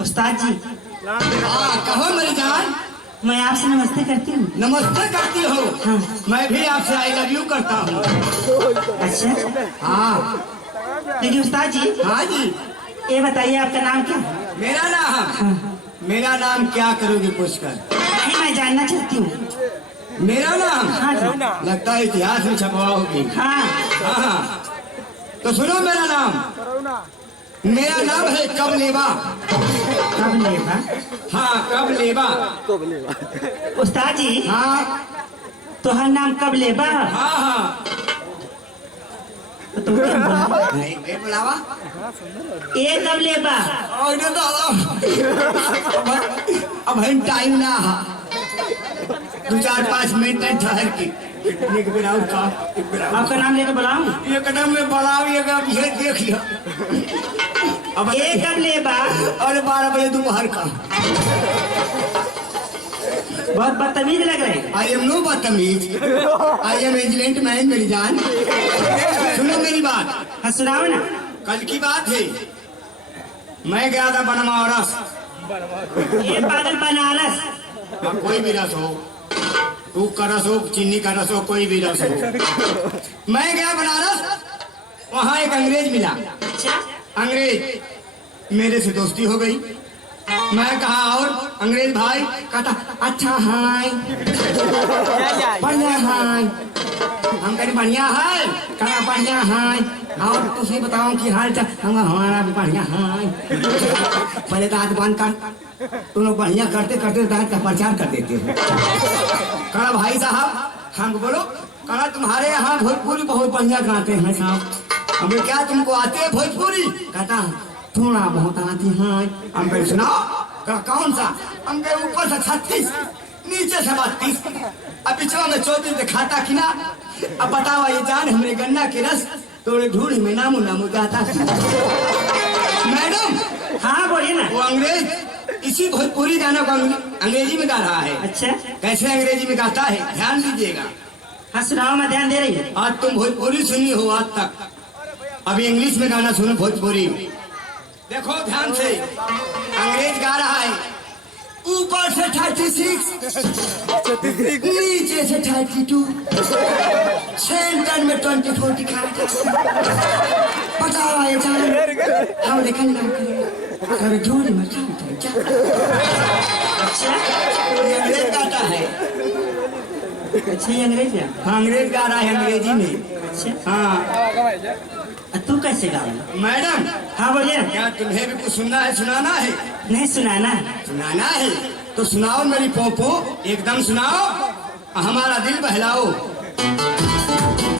उस्ताद जी। कहो मेरी जान। मैं आपसे नमस्ते करती हूँ। नमस्ते करती हो? हाँ। मैं भी आपसे आई लव यू करता हूँ। अच्छा। हाँ। लेकिन उस्ताद जी। हाँ जी। ये बताइए आपका नाम क्या है? मेरा नाम? हाँ। मेरा नाम क्या करोगे पूछकर? नहीं, मैं जानना चाहती हूँ। मेरा नाम? हाँ जी। लगता है इतिहास में छपवा होगी। हाँ। हाँ। तो सुनो मेरा नाम। मेरा नाम है कबलेबा। कबलेबा? हाँ, कबलेबा। उस्ताद जी। हाँ। तुम्हारा नाम कबलेबा? हाँ हाँ। तो तुम क्या बोला? नहीं बुलावा। ये कबलेबा? और अब हम टाइम ना हा 2-4-5 मिनट ठहर के एक बुलाओ का आपका नाम लेकर बुलाऊं? ये कदम में बुलाओ ये देख लिया। अब ये कबलेबा? और 12 बजे दोपहर का। बहुत बदतमीज लग रहे हैं। आई एम नो बदतमीज, आई एम एजलेंट मैन मेरी जान। सुनो मेरी बात। हाँ सुनाओ ना। कल की बात है, मैं गया था बनमारस। ये पागल बनारस? कोई भी रस हो, दूध का रस हो, चीनी का रस हो, कोई भी रस हो। मैं गया बनारस, वहाँ एक अंग्रेज मिला। अच्छा। अंग्रेज मेरे से दोस्ती हो गई। मैं कहा और अंग्रेज भाई? कहता अच्छा हाय बढ़िया हाय। हम कहीं बढ़िया है? कहा बढ़िया हाय। और तुझे बताओ कि हाल चाल? हम हमारा भी बढ़िया हाय। पहले दांत बंद कर, तुम लोग बढ़िया करते करते दांत का प्रचार कर देते हो। कहा भाई साहब हम बोलो। कहा तुम्हारे यहाँ भोजपुरी बहुत बढ़िया गाते हैं साहब। हमें क्या तुमको आते है भोजपुरी? कहता थोड़ा बहुत आती है। हम कहे सुनाओ। कहा कौन सा? हम कहे ऊपर से 36 नीचे से 32 अब पिछवा में 34 दिखाता कि ना। अब बताओ ये जान हमरे गन्ना के रस तोड़े ढूंढ में नामो नामो गाता। मैडम। हाँ बोलिए ना। वो अंग्रेज इसी भोजपुरी गाना को अंग्रेजी में गा रहा है। अच्छा। कैसे अंग्रेजी में गाता है ध्यान दीजिएगा। हाँ सुनाओ, मैं ध्यान दे रही हूँ। आज तुम भोजपुरी सुनी हो आज तक, अभी इंग्लिश में गाना सुनो भोजपुरी। देखो ध्यान से, अंग्रेज गा रहा है ऊपर से 36 नीचे से 32 सेंटर में 24 दिखाता। बताओ ये जान हम लेकिन नाम करेगा कर जोड़ी में अच्छा। ये अंग्रेज गाता है। अच्छा ये अंग्रेज है? हाँ अंग्रेज गा रहा है अंग्रेजी में। अच्छा। हाँ। तू कैसे गाओ? मैडम। हाँ बोलिए। क्या तुम्हें भी कुछ सुनना है सुनाना है? नहीं सुनाना। सुनाना है तो सुनाओ मेरी पोपो, एकदम सुनाओ, हमारा दिल बहलाओ।